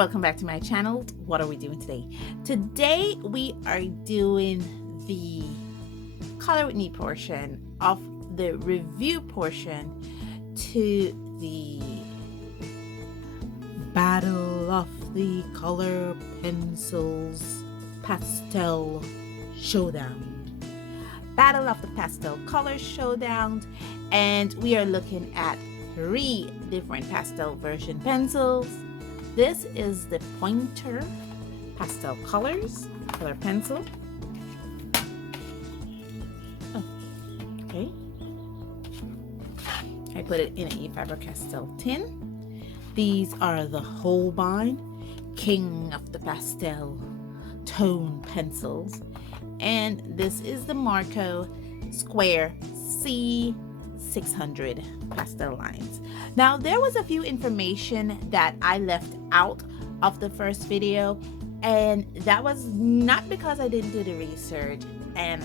Welcome back to my channel. What are we doing today? Today we are doing the color with me portion of the review portion to the Battle of the Color Pencils Pastel Showdown. Battle of the Pastel Color Showdown, and we are looking at 3 different pastel version pencils. This is the Pointer Pastel color pencil. Oh, okay. I put it in a Faber-Castell tin. These are the Holbein King of the Pastel Tone pencils. And this is the Marco Square C600 pastel lines. Now, there was a few information that I left out of the first video, and that was not because I didn't do the research and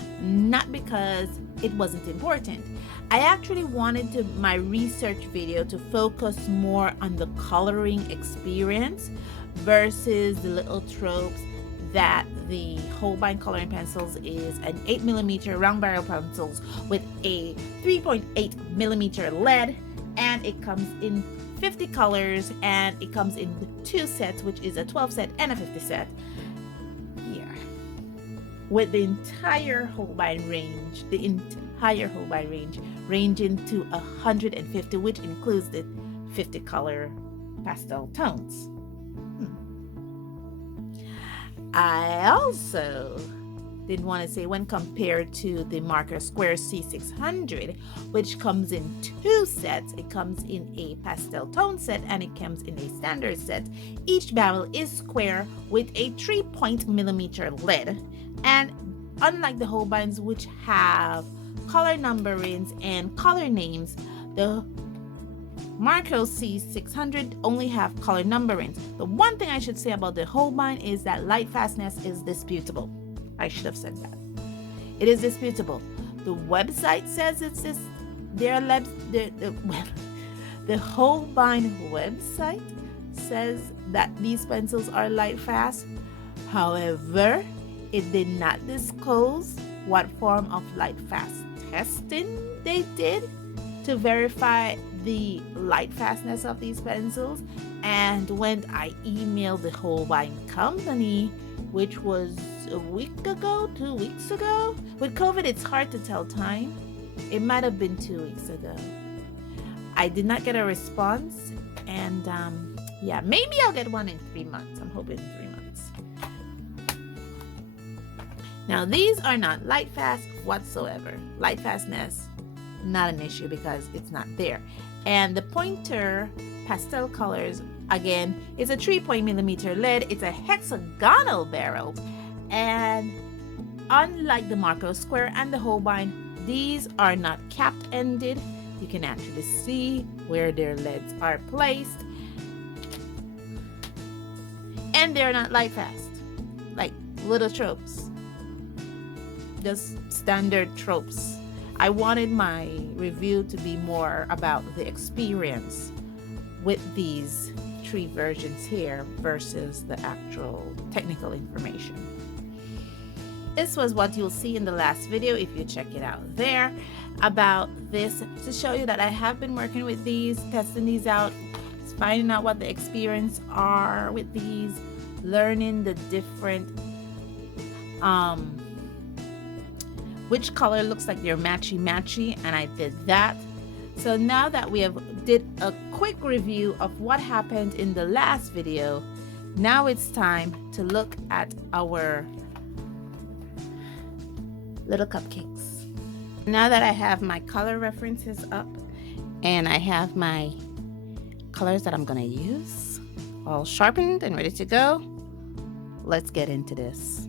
not because it wasn't important. I actually wanted my research video to focus more on the coloring experience versus the little tropes that the Holbein coloring pencils is an 8mm round barrel pencils with a 3.8mm lead, and it comes in 50 colors, and it comes in 2 sets, which is a 12 set and a 50 set. Yeah, with the entire Holbein range, ranging to 150, which includes the 50 color pastel tones. I also didn't want to say, when compared to the Marco Square C600, which comes in 2 sets, it comes in a pastel tone set and it comes in a standard set. Each barrel is square with a 3.0mm lead, and unlike the Holbeins, which have color numberings and color names, the Marco C600 only have color numberings. The one thing I should say about the Holbein is that light fastness is disputable. I should have said that. It is disputable. The website says it's this. The Holbein website says that these pencils are light fast. However, it did not disclose what form of light fast testing they did to verify the light fastness of these pencils. And when I emailed the Holbein company, which was a week ago, 2 weeks ago, with COVID it's hard to tell time, it might have been 2 weeks ago, I did not get a response. And yeah, maybe I'll get one in 3 months. I'm hoping 3 months. Now, these are not light fast whatsoever. Light fastness, not an issue because it's not there. And the Pointer pastel colors, again, is a 3.0mm lead. It's a hexagonal barrel, and unlike the Marco Square and the Holbein, these are not capped ended. You can actually see where their leads are placed, and they're not light fast like little tropes, just standard tropes. I wanted my review to be more about the experience with these 3 versions here versus the actual technical information. This was what you'll see in the last video, if you check it out there, about this, to show you that I have been working with these, testing these out, finding out what the experience are with these, learning the different which color looks like they're matchy, and I did that. So now that we have did a quick review of what happened in the last video, now it's time to look at our little cupcakes. Now that I have my color references up and I have my colors that I'm gonna use all sharpened and ready to go, let's get into this.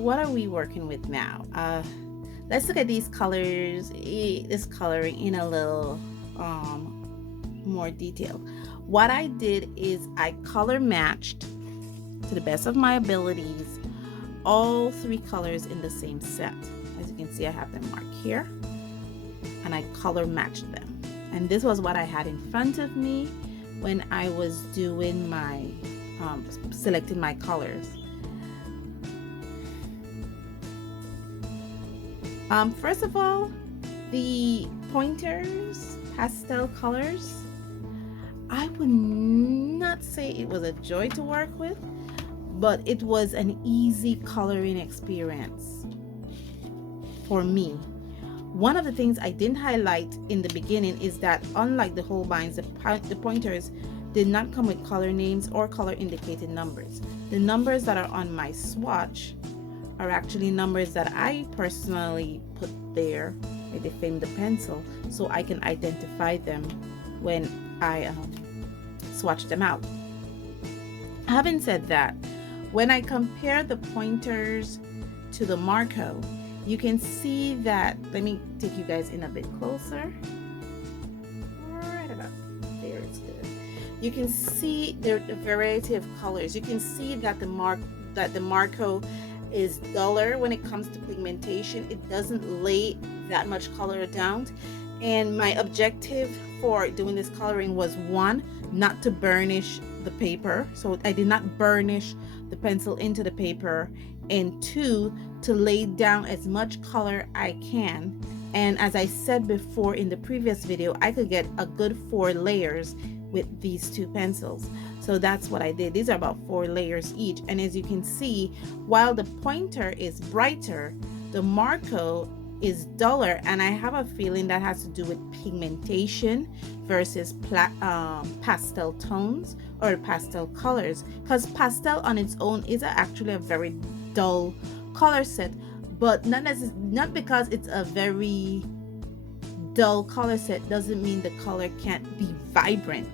what are we working with now? Let's look at these colors, this coloring in a little more detail. What I did is I color matched to the best of my abilities all 3 colors in the same set. As you can see, I have them marked here, and I color matched them. And this was what I had in front of me when I was doing my selecting my colors. First of all, the pointers, pastel colors, I would not say it was a joy to work with, but it was an easy coloring experience for me. One of the things I didn't highlight in the beginning is that unlike the Holbeins, the pointers did not come with color names or color indicated numbers. The numbers that are on my swatch are actually numbers that I personally put there. I defamed the pencil so I can identify them when I swatch them out. Having said that, when I compare the pointers to the Marco, you can see that, let me take you guys in a bit closer. Right about there, it's good. You can see there a variety of colors. You can see that the Marco is duller when it comes to pigmentation. It doesn't lay that much color down. And my objective for doing this coloring was, 1, not to burnish the paper. So I did not burnish the pencil into the paper, and 2, to lay down as much color I can. And as I said before in the previous video, I could get a good 4 layers with these 2 pencils. So that's what I did. These are about 4 layers each. And as you can see, while the pointer is brighter, the Marco is duller, and I have a feeling that has to do with pigmentation versus pastel tones or pastel colors, because pastel on its own is actually a very dull color set, but not because it's a very dull color set doesn't mean the color can't be vibrant,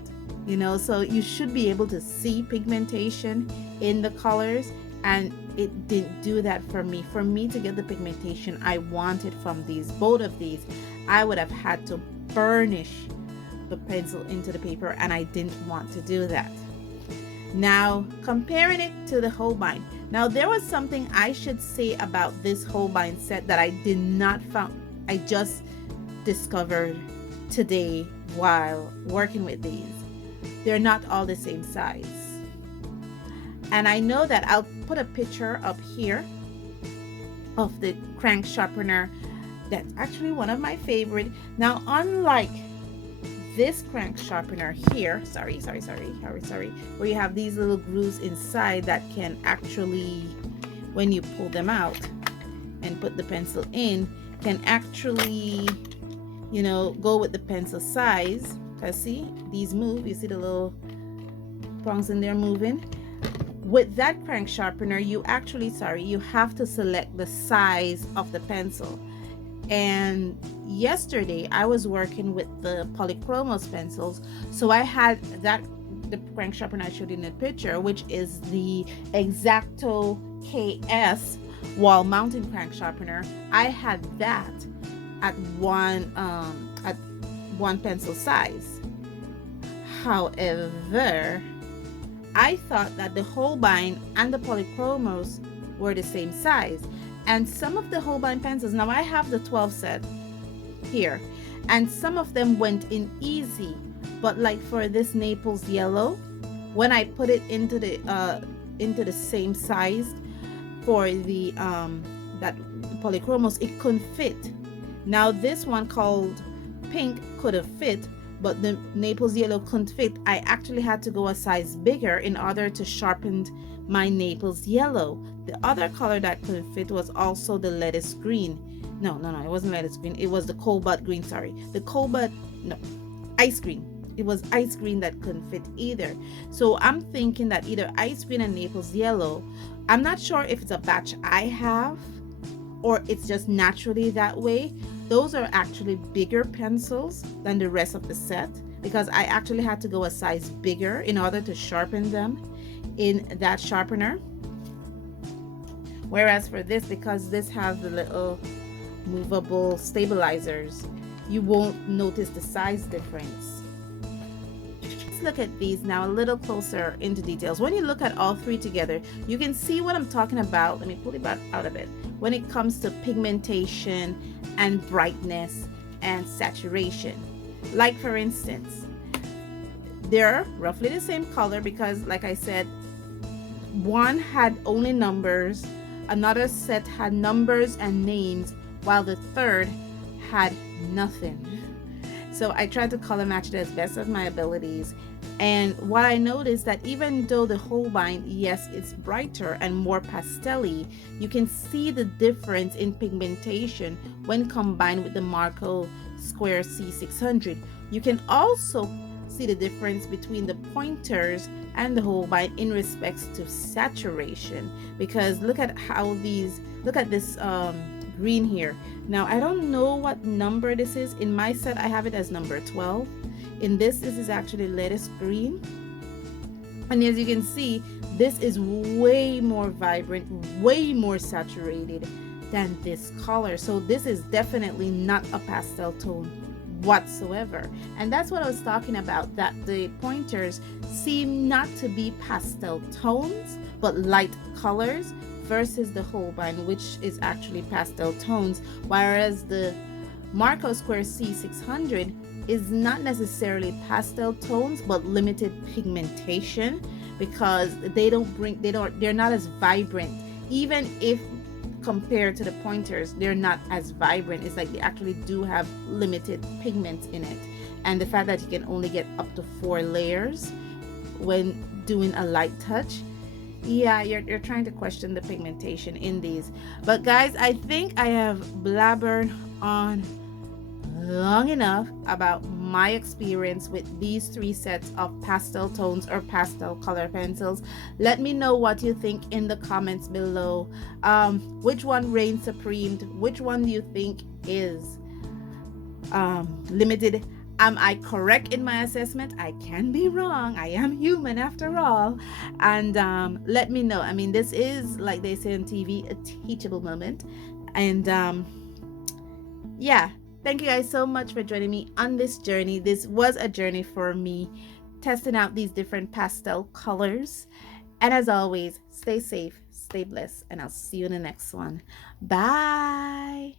you know. So you should be able to see pigmentation in the colors, and it didn't do that for me. For me to get the pigmentation I wanted from both of these, I would have had to burnish the pencil into the paper, and I didn't want to do that. Now, comparing it to the Holbein. Now, there was something I should say about this Holbein set that I did not found. I just discovered today while working with these. They're not all the same size. And I know that I'll put a picture up here of the crank sharpener. That's actually one of my favorite. Now, unlike this crank sharpener here, sorry, where you have these little grooves inside that can actually, when you pull them out and put the pencil in, can actually, you know, go with the pencil size. Because see, these move, you see the little prongs in there moving. With that crank sharpener, you actually, you have to select the size of the pencil. And yesterday I was working with the polychromos pencils, so I had the crank sharpener I showed in the picture, which is the X-Acto KS wall mounting crank sharpener. I had that at one pencil size. However, I thought that the Holbein and the polychromos were the same size. And some of the Holbein pencils, now I have the 12 set here, and some of them went in easy, but like for this Naples yellow, when I put it into the same size for the that polychromos, it couldn't fit. Now this one called pink could have fit, but the Naples yellow couldn't fit. I actually had to go a size bigger in order to sharpen my Naples yellow. The other color that couldn't fit was also the lettuce green. No, it wasn't lettuce green. It was the cobalt green, ice green. It was ice green that couldn't fit either. So I'm thinking that either ice green and Naples yellow, I'm not sure if it's a batch I have or it's just naturally that way. Those are actually bigger pencils than the rest of the set, because I actually had to go a size bigger in order to sharpen them in that sharpener. Whereas for this, because this has the little movable stabilizers, you won't notice the size difference. Let's look at these now a little closer into details. When you look at all three together, you can see what I'm talking about. Let me pull it back out a bit. When it comes to pigmentation and brightness and saturation. Like for instance, they're roughly the same color because, like I said, one had only numbers, another set had numbers and names, while the third had nothing. So I tried to color match it as best of my abilities. And what I noticed that even though the Holbein, yes, it's brighter and more pastel-y, you can see the difference in pigmentation when combined with the Marco Square C600. You can also see the difference between the pointers and the Holbein in respects to saturation, because look at how these, look at this green here. Now I don't know what number this is. In my set I have it as number 12. In this is actually lettuce green, and as you can see, this is way more vibrant, way more saturated than this color. So this is definitely not a pastel tone whatsoever. And that's what I was talking about, that the pointers seem not to be pastel tones but light colors, versus the Holbein, which is actually pastel tones, whereas the Marco Square C600 is not necessarily pastel tones but limited pigmentation, because they're not as vibrant. Even if compared to the pointers, they're not as vibrant. It's like they actually do have limited pigments in it. And the fact that you can only get up to 4 layers when doing a light touch, yeah, you're trying to question the pigmentation in these. But guys, I think I have blabbered on long enough about my experience with these 3 sets of pastel tones or pastel color pencils. Let me know what you think in the comments below. Which one reigns supreme? Which one do you think is limited? Am I correct in my assessment? I can be wrong. I am human after all. And let me know. I mean, this is, like they say on TV, a teachable moment. And yeah, thank you guys so much for joining me on this journey. This was a journey for me, testing out these different pastel colors. And as always, stay safe, stay blessed, and I'll see you in the next one. Bye.